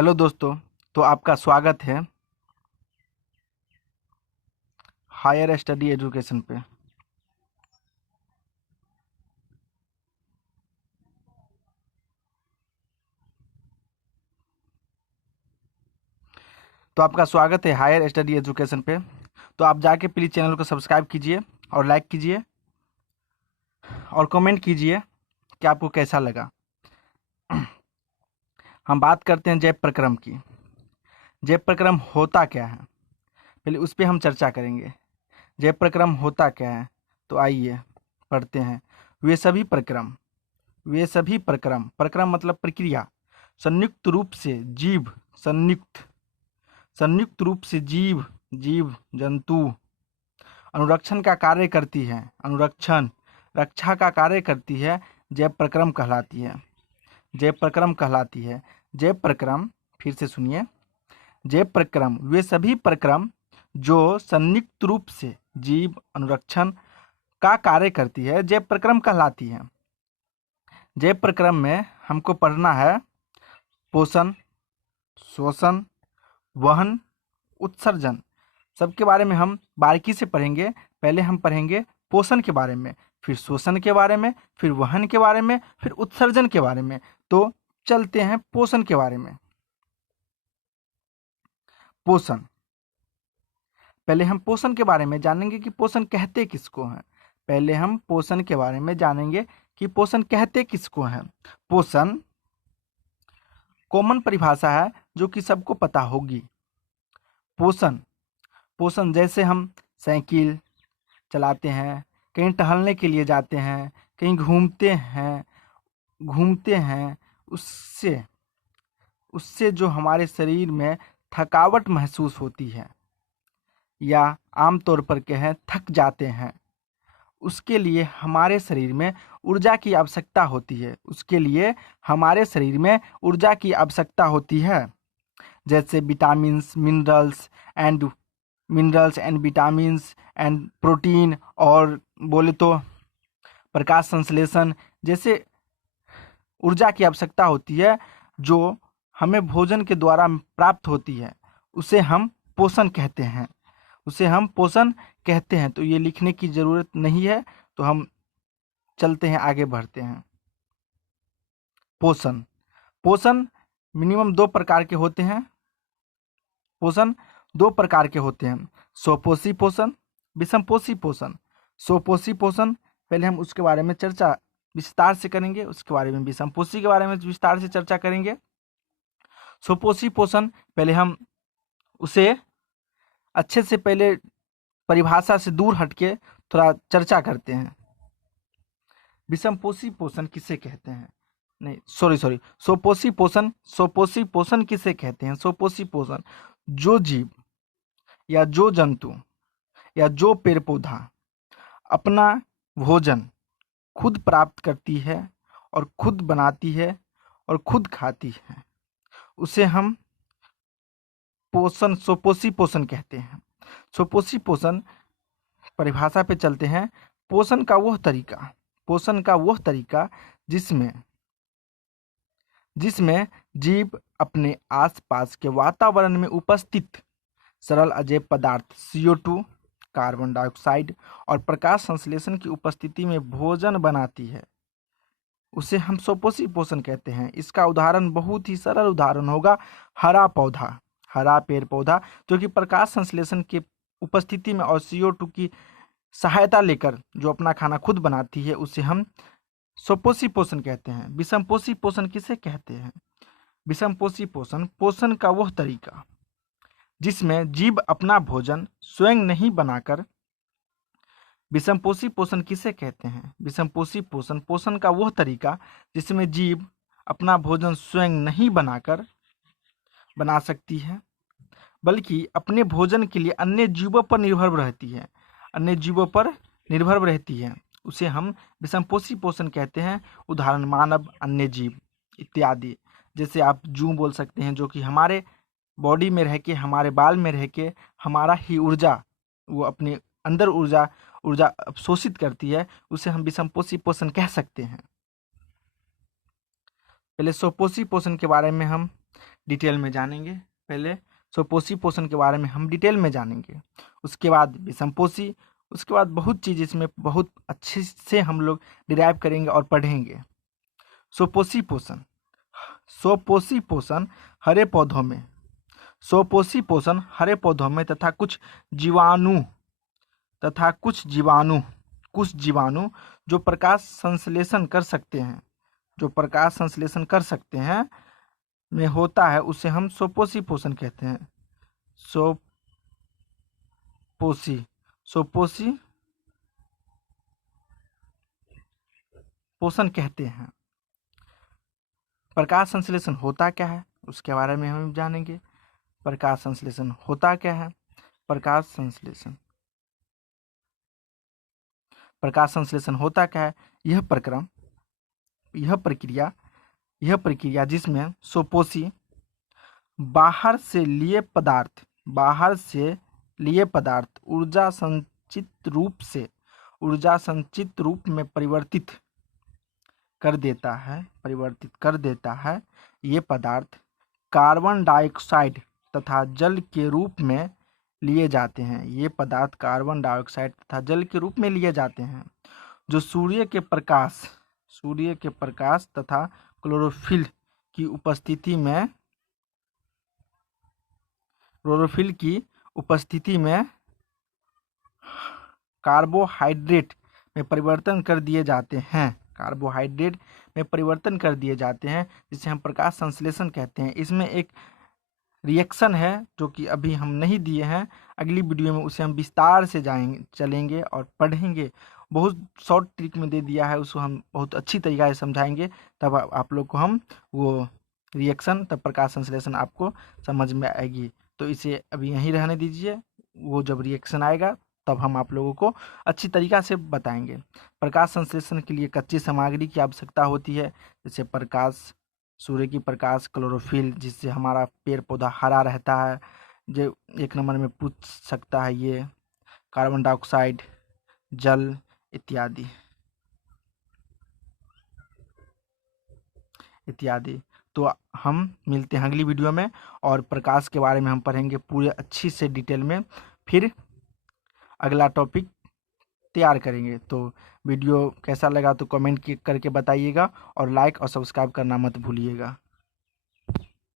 Hello दोस्तों। तो आपका स्वागत है हायर स्टडी एजुकेशन पे। तो आपका स्वागत है हायर स्टडी एजुकेशन पे। तो आप जाके प्लीज़ चैनल को सब्सक्राइब कीजिए और लाइक कीजिए और कमेंट कीजिए कि आपको कैसा लगा। हम बात करते हैं जैव प्रक्रम की। जैव प्रक्रम होता क्या है, पहले उस पर हम चर्चा करेंगे। जैव प्रक्रम होता क्या है, तो आइए पढ़ते हैं। वे सभी प्रक्रम, प्रक्रम मतलब प्रक्रिया, संयुक्त रूप से जीव संयुक्त रूप से जीव जंतु अनुरक्षण का कार्य करती है, रक्षा का कार्य करती है, जैव प्रक्रम कहलाती है। जैव प्रक्रम फिर से सुनिए। जैव प्रक्रम वे सभी प्रक्रम जो संयुक्त रूप से जीव अनुरक्षण का कार्य करती है, जैव प्रक्रम कहलाती है। जैव प्रक्रम में हमको पढ़ना है पोषण, शोषण, वहन, उत्सर्जन, सबके बारे में हम बारीकी से पढ़ेंगे। पहले हम पढ़ेंगे पोषण के बारे में, फिर शोषण के बारे में, फिर वहन के बारे में, फिर उत्सर्जन के बारे में। तो चलते हैं पोषण के बारे में। पोषण, पहले हम पोषण के बारे में जानेंगे कि पोषण कहते किसको हैं। पोषण कॉमन परिभाषा है जो कि सबको पता होगी। पोषण जैसे हम साइकिल चलाते हैं, कहीं टहलने के लिए जाते हैं, कहीं घूमते हैं, उससे जो हमारे शरीर में थकावट महसूस होती है या आमतौर पर कहें थक जाते हैं, उसके लिए हमारे शरीर में ऊर्जा की आवश्यकता होती है। जैसे minerals and vitamins and protein, और बोले तो प्रकाश संश्लेषण जैसे ऊर्जा की आवश्यकता होती है जो हमें भोजन के द्वारा प्राप्त होती है, उसे हम पोषण कहते हैं। तो ये लिखने की ज़रूरत नहीं है, तो हम चलते हैं, आगे बढ़ते हैं। पोषण मिनिमम दो प्रकार के होते हैं। स्वपोषी पोषण, विषमपोषी पोषण। स्वपोषी पोषण पहले हम उसके बारे में चर्चा विस्तार से करेंगे, उसके बारे में विषमपोषी के बारे में विस्तार से चर्चा करेंगे। स्वपोषी पोषण पहले हम उसे अच्छे से पहले परिभाषा से दूर हटके थोड़ा चर्चा करते हैं। विषमपोषी पोषण किसे कहते हैं? नहीं, सॉरी, स्वपोषी पोषण किसे कहते हैं? स्वपोषी पोषण जो जीव या जो जंतु या जो पेड़ पौधा अपना भोजन खुद प्राप्त करती है और खुद बनाती है और खुद खाती है, उसे हम स्वपोषी पोषण कहते हैं। स्वपोषी पोषण परिभाषा पे चलते हैं। पोषण का वह तरीका जिसमें जीव अपने आसपास के वातावरण में उपस्थित सरल अजैव पदार्थ CO2, कार्बन डाइऑक्साइड और प्रकाश संश्लेषण की उपस्थिति में भोजन बनाती है, उसे हम स्वपोषी पोषण कहते हैं। इसका उदाहरण बहुत ही सरल उदाहरण होगा हरा पेड़ पौधा जो कि प्रकाश संश्लेषण के उपस्थिति में और CO2 की सहायता लेकर जो अपना खाना खुद बनाती है, उसे हम स्वपोषी पोषण कहते हैं। विषमपोषी पोषण किसे कहते हैं? विषमपोषी पोषण का वह तरीका जिसमें जीव अपना भोजन स्वयं नहीं बनाकर विषमपोषी पोषण किसे कहते हैं? विषमपोषी पोषण का वह तरीका जिसमें जीव अपना भोजन स्वयं नहीं बना सकती है, बल्कि अपने भोजन के लिए अन्य जीवों पर निर्भर रहती है, उसे हम विषमपोषी पोषण कहते हैं। उदाहरण मानव, अन्य जीव इत्यादि। जैसे आप जूं बोल सकते हैं, जो कि हमारे बॉडी में रह के, हमारे बाल में रह के हमारा ही ऊर्जा, वो अपने अंदर ऊर्जा अवशोषित करती है, उसे हम विषमपोषी पोषण कह सकते हैं। पहले स्वपोषी पोषण के बारे में हम डिटेल में जानेंगे। पहले स्वपोषी पोषण के बारे में हम डिटेल में जानेंगे, उसके बाद विषमपोषी, उसके बाद बहुत चीज़ इसमें बहुत अच्छे से हम लोग डिराइव करेंगे और पढ़ेंगे। स्वपोषी पोषण, स्वपोषी पोषण हरे पौधों में, स्वपोषी पोषण हरे पौधों में तथा कुछ जीवाणु जो प्रकाश संश्लेषण कर सकते हैं, में होता है, उसे हम स्वपोषी पोषण कहते हैं। स्वपोषी पोषण कहते हैं। प्रकाश संश्लेषण होता क्या है उसके बारे में हम जानेंगे। प्रकाश संश्लेषण होता क्या है? प्रकाश संश्लेषण होता क्या है? यह प्रक्रिया जिसमें स्वपोषी बाहर से लिए पदार्थ ऊर्जा संचित रूप में परिवर्तित कर देता है। ये पदार्थ कार्बन डाइऑक्साइड तथा जल के रूप में लिए जाते हैं। जो सूर्य के प्रकाश तथा क्लोरोफिल की उपस्थिति में कार्बोहाइड्रेट में परिवर्तन कर दिए जाते हैं, जिसे हम प्रकाश संश्लेषण कहते हैं। इसमें एक रिएक्शन है जो कि अभी हम नहीं दिए हैं, अगली वीडियो में उसे हम विस्तार से चलेंगे और पढ़ेंगे। बहुत शॉर्ट ट्रिक में दे दिया है, उसको हम बहुत अच्छी तरीक़ा से समझाएंगे, तब आप लोग को हम वो रिएक्शन तब प्रकाश संश्लेषण आपको समझ में आएगी। तो इसे अभी यहीं रहने दीजिए, वो जब रिएक्शन आएगा तब हम आप लोगों को अच्छी तरीक़ा से बताएंगे। प्रकाश संश्लेषण के लिए कच्ची सामग्री की आवश्यकता होती है, जैसे सूर्य की प्रकाश, क्लोरोफिल, जिससे हमारा पेड़ पौधा हरा रहता है, जो एक नंबर में पूछ सकता है ये, कार्बन डाइऑक्साइड, जल इत्यादि। तो हम मिलते हैं अगली वीडियो में और प्रकाश के बारे में हम पढ़ेंगे पूरे अच्छी से डिटेल में, फिर अगला टॉपिक तैयार करेंगे। तो वीडियो कैसा लगा तो कमेंट करके बताइएगा और लाइक और सब्सक्राइब करना मत भूलिएगा।